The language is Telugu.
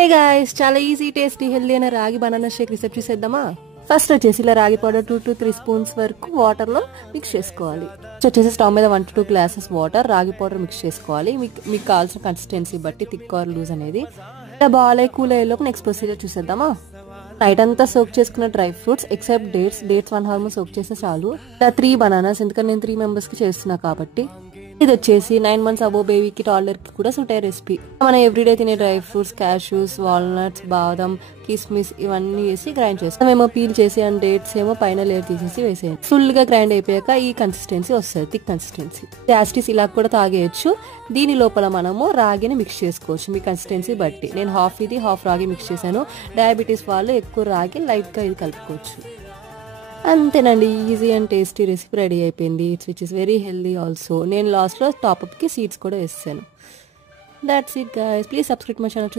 హే గైస్, చాలా ఈజీ టేస్టీ హెల్దీ అయిన రాగి బనానా షేక్ రిసెప్ట్ చూసేద్దామా. ఫస్ట్ వచ్చేసి ఇలా రాగి పౌడర్ 2 to 3 స్పూన్స్ వరకు వాటర్ లో మిక్స్ చేసుకోవాలి. వచ్చేసి స్టవ్ మీద 1 to 2 గ్లాసెస్ వాటర్ రాగి పౌడర్ మిక్స్ చేసుకోవాలి. మీకు కావాల్సిన కన్సిస్టెన్సీ బట్టి థిక్ ఆర్ లూజ్ అనేది. ఇలా బాల్ అయ్యి కూల్ అయ్యేలోపు నెక్స్ట్ ప్రొసీజర్ చూసేద్దామా. నైట్ అంతా సోక్ చేసుకున్న dry fruits except dates 1 hour soak చేస్తే చాలు. ఇలా 3 బనానాస్, ఎందుకంటే నేను 3 members కి చేస్తున్నా కాబట్టి. ఇది వచ్చేసి 9 months అబో బేబీకి టాడ్లర్ కి కూడా సూట్ అయ్యే రెసిపీ. మనం ఎవ్రీడే తినే డ్రై ఫ్రూట్స్, క్యాష్యూస్, వాల్నట్స్, బాదం, కిస్మిస్ ఇవన్నీ వేసి గ్రైండ్ చేస్తాం. మేము పీల్ చేసి అండ్ డేట్స్ ఏమో పైన లేయర్ తీసేసి వేసేయండి. ఫుల్ గా గ్రైండ్ అయిపోయాక ఈ కన్సిస్టెన్సీ వస్తుంది, థిక్ కన్సిస్టెన్సీ. యాస్టిస్ ఇలా కూడా తాగేయచ్చు. దీని లోపల మనము రాగిని మిక్స్ చేసుకోవచ్చు మీ కన్సిస్టెన్సీ బట్టి. నేను హాఫ్ ఇది హాఫ్ రాగి మిక్స్ చేశాను. డయాబెటీస్ వాళ్ళు ఎక్కువ రాగి, లైట్ గా ఇది కలుపుకోవచ్చు. అంతేనండి, easy and tasty recipe ready అయిపోయింది. Which is very healthy also. నేను లాస్ట్లో టాప్అప్కి సీడ్స్ కూడా వేసాను. That's it guys, please subscribe my channel.